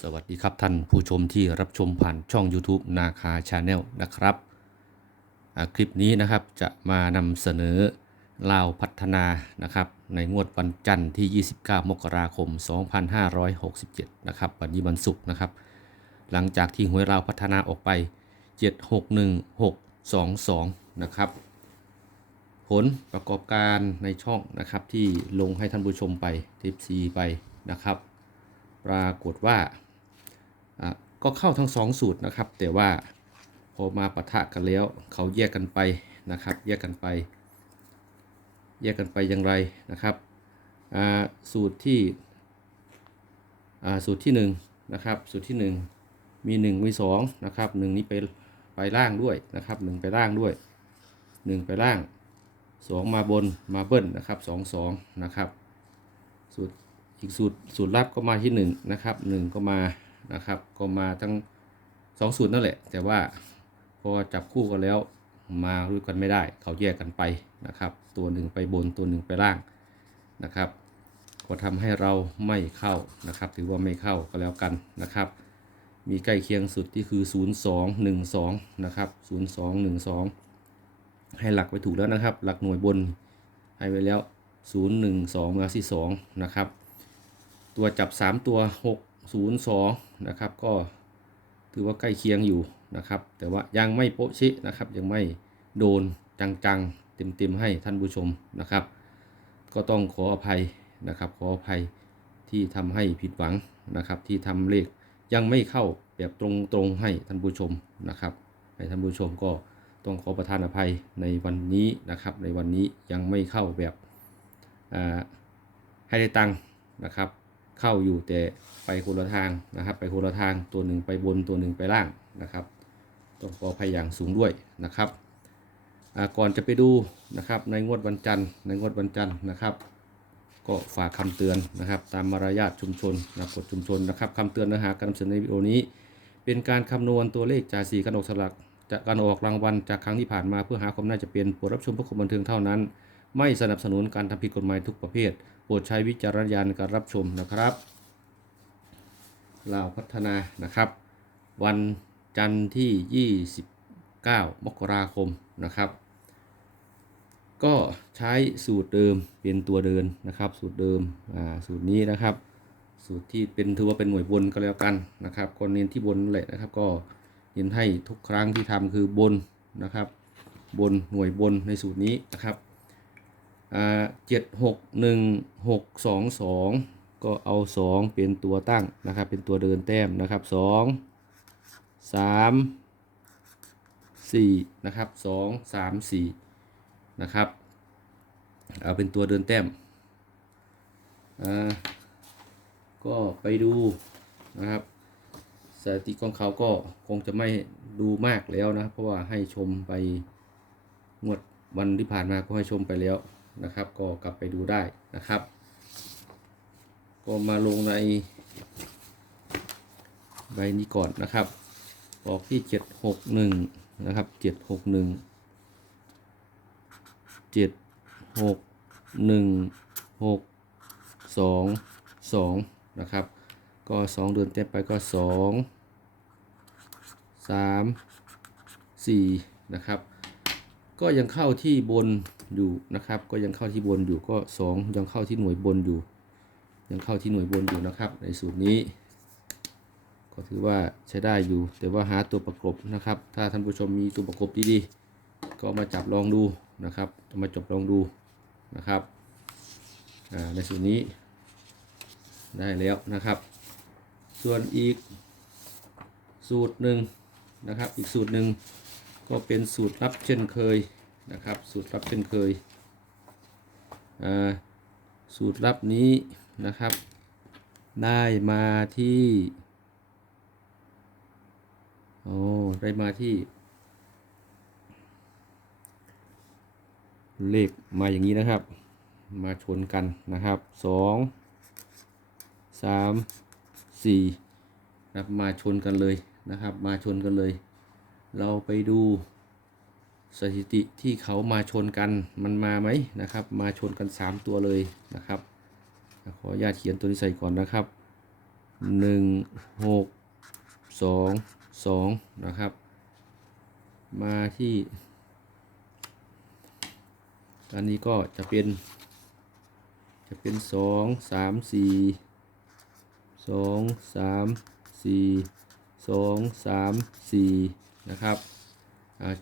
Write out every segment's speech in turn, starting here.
สวัสดีครับท่านผู้ชมที่รับชมผ่านช่อง YouTube นาคาชาแนลนะครับคลิปนี้นะครับจะมานำเสนอลาวพัฒนานะครับในงวดวันจันทร์ที่ 29 มกราคม 2567 นะครับวันนี้วันศุกร์นะครับ หลังจากที่หวยลาวพัฒนาออกไป 761622 นะครับ ผลประกอบการในช่องนะครับที่ลงให้ท่านผู้ชมไปทิปซีไปนะครับ ปรากฏว่าก็เข้าทั้งสองสูตรนะครับ แต่ว่าพอมาปะทะกันแล้ว เขาแยกกันไปนะครับ แยกกันไป แยกกันไปอย่างไรนะครับสูตรที่สูตรที่หนึ่งนะครับสูตรที่หนึ่งมีหนึ่งมีสองนะครับหนึ่งนี้ไปไปล่างด้วยนะครับหนึ่งไปล่างด้วยหนึ่งไปล่างสองมาบนมาเบิ้ลนะครับสองสองนะครับสูตร อีกสูตรสูตรลับก็มาที่หนึ่งนะครับหนึ่งก็มานะครับ ก็มาทั้งสองสูตรนั่นแหละ แต่ว่าพอจับคู่กันแล้วมาด้วยกันไม่ได้ เขาแยกกันไปนะครับ ตัวหนึ่งไปบนตัวหนึ่งไปล่างนะครับ ก็ทำให้เราไม่เข้านะครับ ถือว่าไม่เข้าก็แล้วกันนะครับ มีใกล้เคียงสุดที่คือ 0 2 1 2 นะครับ 0 2 1 2 ให้หลักไว้ถูกแล้วนะครับ หลักหน่วยบนให้ไว้แล้ว 0 1 2มาที่2นะครับ ตัวจับ 3 ตัว 6 0 2 นะครับ ก็ถือว่าใกล้เคียงอยู่นะครับ แต่ว่ายังไม่โป๊ะชินะครับ ยังไม่โดนจังๆ เต็มๆ ให้ท่านผู้ชมนะครับ ก็ต้องขออภัยนะครับ ขออภัยที่ทำให้ผิดหวังนะครับ ที่ทำเลขยังไม่เข้าแบบตรงๆให้ท่านผู้ชมนะครับให้ท่านผู้ชมก็ต้องขอประทานอภัยในวันนี้นะครับ ในวันนี้ยังไม่เข้าแบบให้ได้ตังค์นะครับ เข้าอยู่แต่ไปคนละทางนะครับ ไปคนละทางตัวหนึ่งไปบนตัวหนึ่งไปล่างนะครับต้องขออภัยอย่างสูงด้วยนะครับก่อนจะไปดูนะครับในงวดวันจันทร์ในงวดวันจันทร์นะครับ ก็ฝากคำเตือนนะครับ ตามมารยาทชุมชนนะกฎชุมชนนะครับคำเตือนเนื้อหาการนำเสนอในวิดีโอนี้ เป็นการคำนวณตัวเลขจากสีการออกสลักจากการออกรางวัลจากครั้งที่ผ่านมาเพื่อหาความน่าจะเป็นโปรดรับชมเพื่อความบันเทิงเท่านั้น ไม่สนับสนุนการทำผิดกฎหมายทุกประเภท โปรดใช้วิจารณญาณในการรับชมนะครับลาวพัฒนานะครับ วันจันทร์ที่ 29 มกราคมนะครับ ก็ใช้สูตรเดิมเป็นตัวเดินนะครับ สูตรเดิมอ่าสูตรนี้นะครับ สูตรที่เป็นถือว่าเป็นหน่วยบนก็แล้วกันนะครับก็เน้นที่บนแหละนะครับ ก็เน้นให้ทุกครั้งที่ทำคือบนนะครับ บนหน่วยบนในสูตรนี้นะครับ เจ็ดหกหนึ่งหกสองสองก็เอาสองเป็นตัวตั้งนะครับ เป็นตัวเดินแต้มนะครับสองสามสี่นะครับสองสามสี่นะครับ เอาเป็นตัวเดินแต้มอ่าก็ไปดูนะครับสถิติของเขาก็คงจะไม่ดูมากแล้วนะ เพราะว่าให้ชมไปงวดวันที่ผ่านมาก็ให้ชมไปแล้ว นะครับ ก็กลับไปดูได้นะครับ ก็มาลงในใบนี้ก่อนนะครับออกที่เจ็ดหกหนึ่งนะครับเจ็ดหกหนึ่งเจ็ดหกหนึ่งหกสองสองนะครับ ก็สองเดือนเต็มไปก็สองสามสี่นะครับ ก็ยังเข้าที่บน อยู่นะครับ ก็ยังเข้าที่บนอยู่ก็สองยังเข้าที่หน่วยบนอยู่ ยังเข้าที่หน่วยบนอยู่นะครับ ในสูตรนี้ ก็ถือว่าใช้ได้อยู่ แต่ว่าหาตัวประกบนะครับ ถ้าท่านผู้ชมมีตัวประกบดีๆก็มาจับลองดูนะครับมาจบลองดูนะครับในสูตรนี้ได้แล้วนะครับ ส่วนอีกสูตรหนึ่งนะครับ อีกสูตรหนึ่งก็เป็นสูตรลับเช่นเคย นะครับ สูตรลับเช่นเคยสูตรลับนี้นะครับ ได้มาที่โอ้ได้มาที่ เลขมาอย่างนี้นะครับ มาชนกันนะครับสองสามสี่นะครับมาชนกันเลยนะครับ มาชนกันเลย เราไปดู สถิติที่เขามาชนกันมันมาไหมนะครับ มาชนกัน 3 ตัวเลยนะครับ ขออนุญาตเขียนตัวนี้ใส่ก่อนนะครับหนึ่งหกสองสองนะครับ มาที่อันนี้ก็จะเป็น จะเป็นสองสามสี่สองสามสี่สองสามสี่นะครับ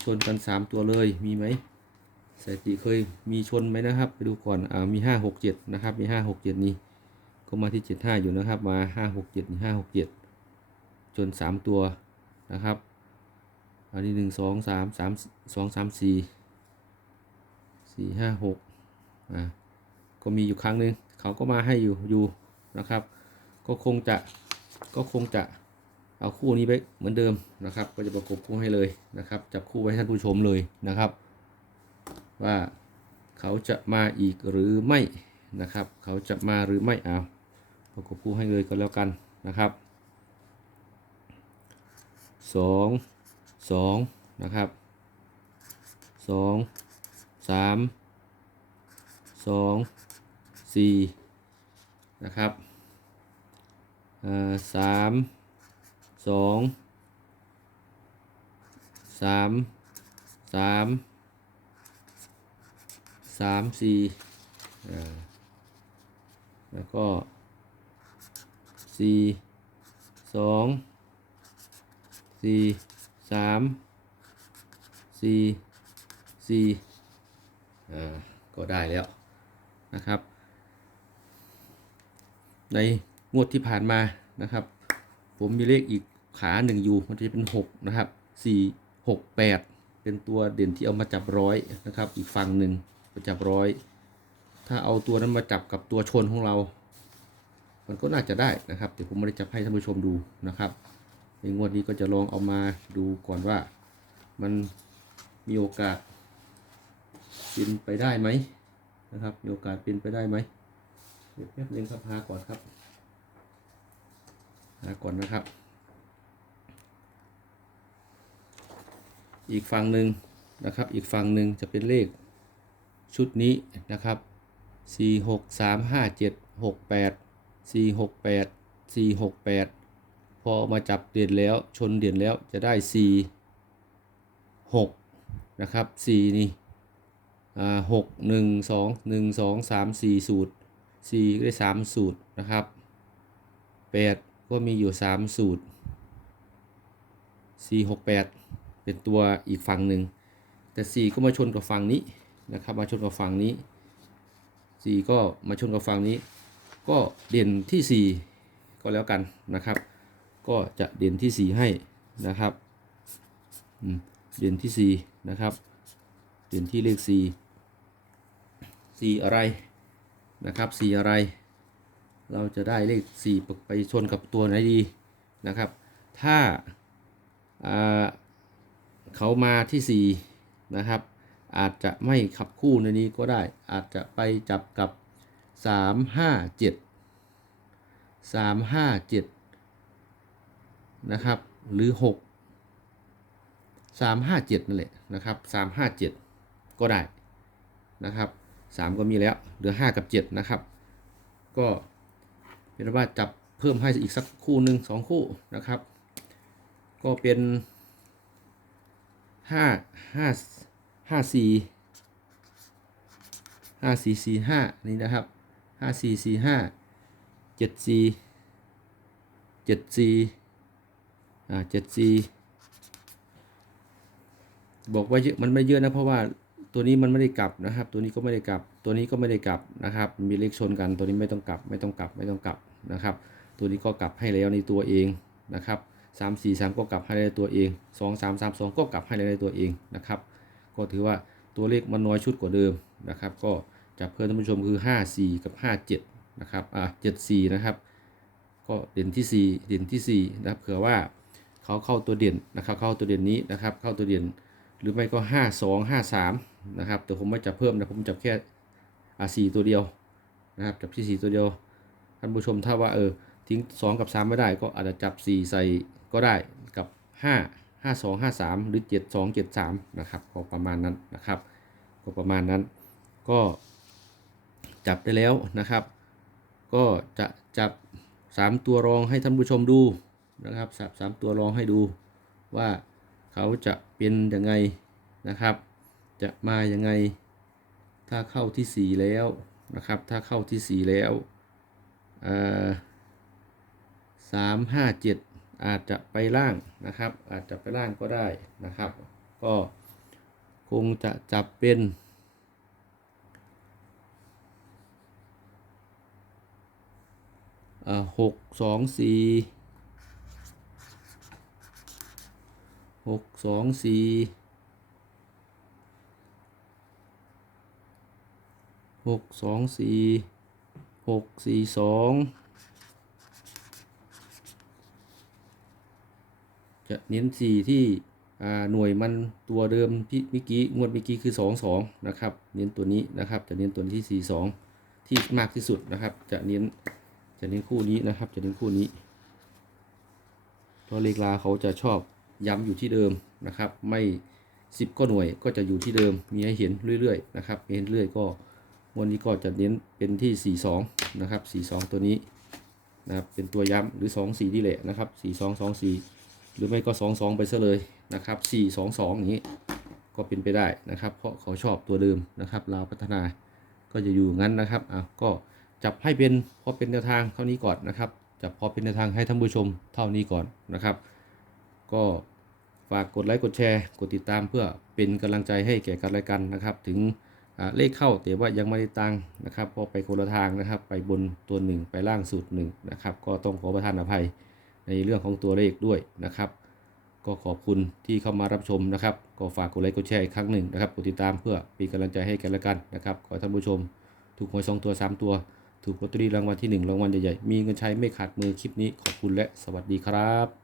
ชนกันสามตัวเลยมีไหมสถิติเคยมีชนไหมนะครับ ไปดูก่อนอมีห้าหกเจ็ดนะครับ มีห้าหกเจ็ดนี่ก็มาที่เจ็ดห้าอยู่นะครับ มาห้าหกเจ็ดห้าหกเจ็ดชนสามตัวนะครับ อันนี้หนึ่งสองสามสามสองสามสี่สี่ห้าหกอ่าก็มีอยู่ครั้งหนึ่งเขาก็มาให้อยู่อยู่นะครับ ก็คงจะก็คงจะ เอาคู่นี้ไปเหมือนเดิมนะครับ ก็จะประกบคู่ให้เลยนะครับ จับคู่ไว้ให้ท่านผู้ชมเลยนะครับ ว่าเขาจะมาอีกหรือไม่นะครับ เขาจะมาหรือไม่เอาประกบคู่ให้เลยก็แล้วกันนะครับสองสองนะครับสองสามสองสี่นะครับอ่าสาม สองสามสามสามสี่อ่าแล้วก็สี่สองสี่สามสี่สี่อ่า ก็ได้แล้วนะครับ ในงวดที่ผ่านมานะครับ ผมมีเลขอีกขาหนึ่งอยู่มันจะเป็นหกนะครับสี่หกแปดเป็นตัวเด่นที่เอามาจับร้อยนะครับ อีกฝั่งหนึ่งมาจับร้อย ถ้าเอาตัวนั้นมาจับกับตัวชนของเรา มันก็น่าจะได้นะครับแต่ผมไม่ได้จับให้ท่านผู้ชมดูนะครับในงวดนี้ก็จะลองเอามาดูก่อนว่า มันมีโอกาสเป็นไปได้ไหมนะครับ มีโอกาสเป็นไปได้ไหมเดี๋ยวแป๊บนึงครับหาก่อนครับ ก่อนนะครับ อีกฝั่งหนึ่งนะครับ อีกฝั่งหนึ่งจะเป็นเลขชุดนี้นะครับ 4 6 3 5 7 6 8 4 6 8 4 6 8 พอมาจับเด่นแล้วชนเด่นแล้วจะได้ 4 6 นะครับ 4 นี่อ่หกหนึ่งสองหนึ่งสองสามสี่สูตรสี่ก็ได้สามสูตรนะครับแปด ก็มีอยู่สามสูตรสี่หกแปดเป็นตัวอีกฝั่งหนึ่ง แต่สี่ก็มาชนกับฝั่งนี้นะครับ มาชนกับฝั่งนี้สี่ก็มาชนกับฝั่งนี้ ก็เด่นที่สี่ก็แล้วกันนะครับ ก็จะเด่นที่สี่ให้นะครับเด่นที่สี่นะครับ เด่นที่เลขสี่สี่อะไรนะครับสี่อะไร เราจะได้เลขสี่ไปชนกับตัวไหนดีนะครับ ถ้าาเขามาที่สี่นะครับ อาจจะไม่ขับคู่ในนี้ก็ได้ อาจจะไปจับกับสามห้าเจ็ดสามห้าเจ็ดนะครับ หรือหกสามห้าเจ็ดนั่นแหละนะครับสามห้าเจ็ดก็ได้นะครับสามก็มีแล้ว เหลือห้ากับเจ็ดนะครับ ก็ เป็นว่าจับเพิ่มให้อีกสักคู่หนึ่งสองคู่นะครับ ก็เป็นห้าห้าห้าสี่ห้าสี่สี่ห้านี่นะครับห้าสี่สี่ห้าเจ็ดสี่เจ็ดสี่อ่าเจ็ดสี่บอกว่าเยอะมันไม่เยอะนะเพราะว่าตัวนี้มันไม่ได้กลับนะครับ ตัวนี้ก็ไม่ได้กลับ ตัวนี้ก็ไม่ได้กลับนะครับ มีเลขชนกันตัวนี้ไม่ต้องกลับ ไม่ต้องกลับไม่ต้องกลับ นะครับ ตัวนี้ก็กลับให้แล้วในตัวเองนะครับสามสี่สามก็กลับให้ในตัวเองสองสามสามสองก็กลับให้ในตัวเองนะครับ ก็ถือว่าตัวเลขมันน้อยชุดกว่าเดิมนะครับ ก็จับเพื่อนท่านผู้ชมคือห้าสี่กับห้าเจ็ดนะครับอ่าเจ็ดสี่นะครับ ก็เด่นที่สี่เด่นที่สี่นะครับเผื่อว่าเขาเข้าตัวเด่นนะครับ เข้าตัวเด่นนี้นะครับ เข้าตัวเด่นหรือไม่ก็ 5 2 5 3 นะครับ แต่ผมไม่จับเพิ่มนะ ผมจับแค่อ่าสตัวเดียวนะครับ จับที่ 4 ตัวเดียว ท่านผู้ชมถ้าว่าเออทิ้ง 2 กับ 3 ไม่ได้ก็อาจจะจับ 4 ใส่ก็ได้กับ 5 5 2 5 3 หรือ 7 2 7 3 นะครับก็ประมาณนั้นนะครับ ก็ประมาณนั้นก็จับได้แล้วนะครับ ก็จะจับสามตัวรองให้ท่านผู้ชมดูนะครับสับสามตัวรองให้ดูว่าเขาจะเป็นยังไงนะครับ จะมายังไง ถ้าเข้าที่สี่แล้วนะครับ ถ้าเข้าที่สี่แล้ว สามห้าเจ็ดอาจจะไปล่างนะครับ อาจจะไปล่างก็ได้นะครับ ก็คงจะจับเป็นหกสองสี่หกสองสี่หกสองสี่ หกสี่สองจะเน้นสี่ที่หน่วยมันตัวเดิมพี่เมื่อกี้งวดเมื่อกี้คือสองสองนะครับเน้นตัวนี้นะครับจะเน้นตัวที่สีสองที่มากที่สุดนะครับ จะเน้นจะเน้นคู่นี้นะครับ จะเน้นคู่นี้เพราะเลขลาเขาจะชอบย้ำอยู่ที่เดิมนะครับ ไม่สิบก็หน่วยก็จะอยู่ที่เดิมมีให้เห็นเรื่อยๆนะครับเห็นเรื่อยก็ วันนี้ก็จะเน้นเป็นที่ 42 นะครับ 42 ตัวนี้นะครับเป็นตัวย้ำหรือ 2 4นี่แหละนะครับ 42 2 4 หรือไม่ก็ 2 2 ไปซะเลยนะครับ 4 2 2 อย่างนี้ก็เป็นไปได้นะครับ เพราะเขาชอบตัวเดิมนะครับลาวพัฒนาก็จะอยู่งั้นนะครับอะก็จับให้เป็นพอเป็นแนวทางเท่านี้ก่อนนะครับจับพอเป็นแนวทางให้ท่านผู้ชมเท่านี้ก่อนนะครับ ก็ฝากกดไลค์กดแชร์ กดติดตามเพื่อเป็นกำลังใจให้แก่กันและกันนะครับ ถึง เลขเข้าแต่ว่ายังไม่ได้ตังค์นะครับพอไปคนละทางนะครับ ไปบนตัวหนึ่งไปล่างสุดหนึ่งนะครับ ก็ต้องขอประทานอภัยในเรื่องของตัวเลขด้วยนะครับ ก็ขอบคุณที่เข้ามารับชมนะครับ ก็ฝากกดไลค์กดแชร์อีกครั้งหนึ่งนะครับกดติดตามเพื่อเป็นกำลังใจให้กันและกันนะครับขอท่านผู้ชม ถูกหวยสองตัวสามตัวถูกลอตเตอรี่รางวัลที่ 1 รางวัลใหญ่ๆ มีเงินใช้ไม่ขาดมือคลิปนี้ขอบคุณและสวัสดีครับ